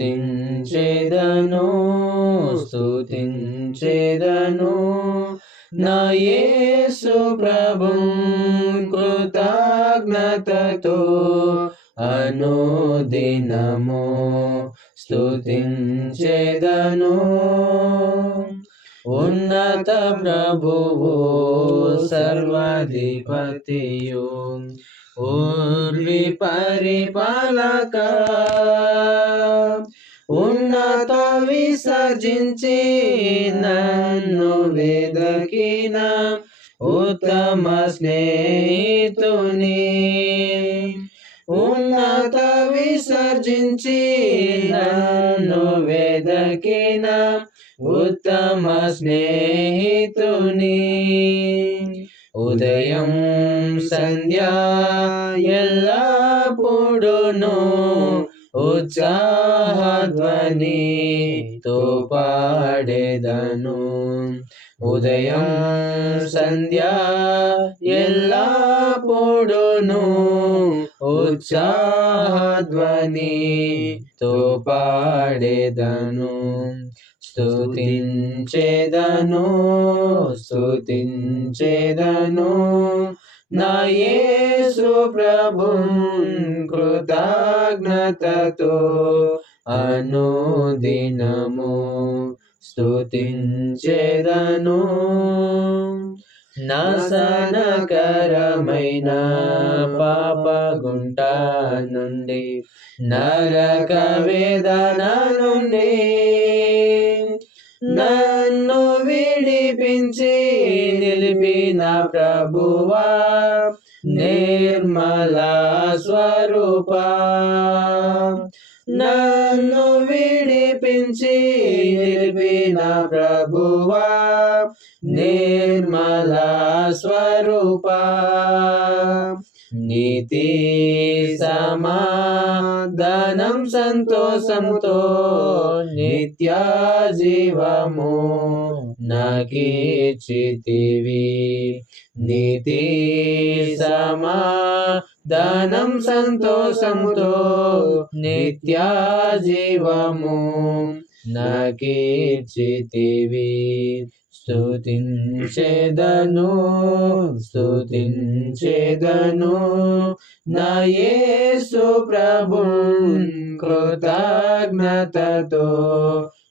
స్తుతించేదను స్తుతించేదను. నా యేసు ప్రభు కృతజ్ఞతతో అనుదినము స్తుతించేదను. ఉన్నత ప్రభువు సర్వాధిపతియు ఊర్వి పరిపాలక ఉన్నత విసర్జించి నన్ను వెదకిన ఉత్తమ స్నేహితుని. ఉన్నత విసర్జించి నన్ను వెదకిన ఉత్తమ స్నేహితుని. ఉదయం సంధ్య ఎల్లప్పుడును ఉత్సాహధ్వనితో పాడేదను. ఉదయం సంధ్య ఎల్లప్పుడును ఉత్సాహధ్వనితో పాడేదను. స్తుతించేదను స్తుతించేదను నా యేసు ప్రభు కృతజ్ఞతతో అనుదినము స్తుతించేదను. నాశనకరమైన పాప గుంట నుండి నరక వేదన నుండి నన్ను విడిపించి నిలిపిన ప్రభువా నిర్మల స్వరూప. నన్ను విడిపించి నిలిపిన ప్రభువా నిర్మల స్వరూప. నీతి సమా సమాధానం సంతోషంతో నిత్య జీవము నకిచితివి నీతి సమా దానం సంతోషముతో నిత్య జీవము. నకిచితివి స్తుతించేదను స్తుతించేదను. నయేసు ప్రభు కృతజ్ఞతతో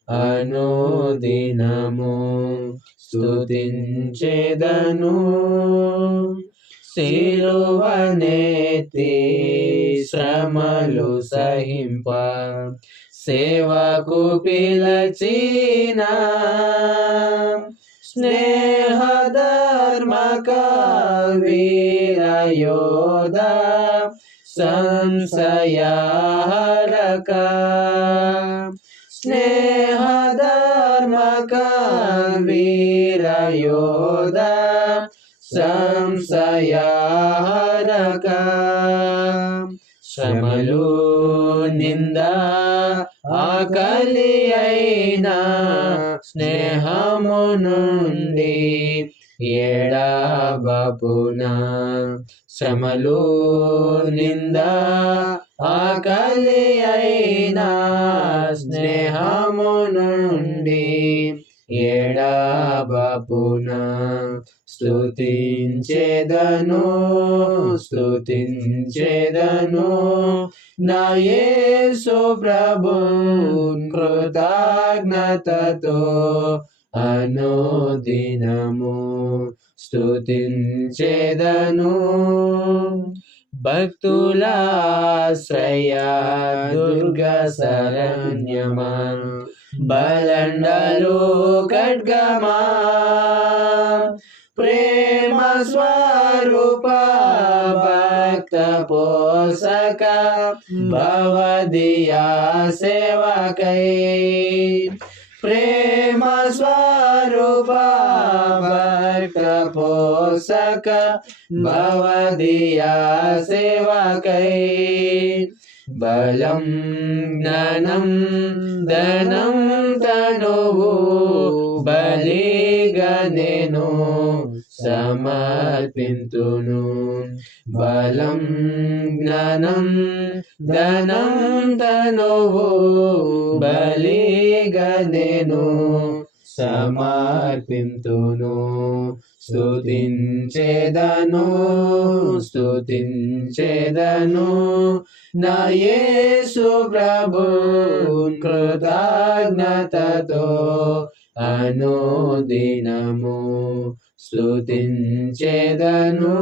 అనుదినము స్తుతించేదను. శిలువనెత్తి శ్రమలు సహింప సేవకు పిలచిన స్నేహధర్మక వీరయోధ సంశయారక స్నేహధర్మక వీరయోధ సంశయారక శ్రమలు నింద ఆకలి అయినా స్నేహము నుండి ఏడాబపున శ్రమలు నింద ఆకలి అయినా స్నేహము నుండి ఏడాబపున స్తుతించేదను స్తుతించేదను. నా యేసు ప్రభు కృతజ్ఞతతో అనుదినము స్తుతించేదను. భక్తులాశ్రయ దుర్గ శరణ్యమా. బలండలు ఖడ్గమా. ప్రేమ స్వరూప భక్త పోషక భవదియా సేవకై. ప్రేమ స్వరూప पोषकदीया सेवा कई बलम बलं धनम तनो तनुः बलिगणेनो समर्पन्तु बलम बलं धनम तनो तनुः बलिगणेनो సమర్పింతును స్తుతించేదను స్తుతించేదను. నా యేసు ప్రభు కృతజ్ఞతతో అనుదినము స్తుతించేదను.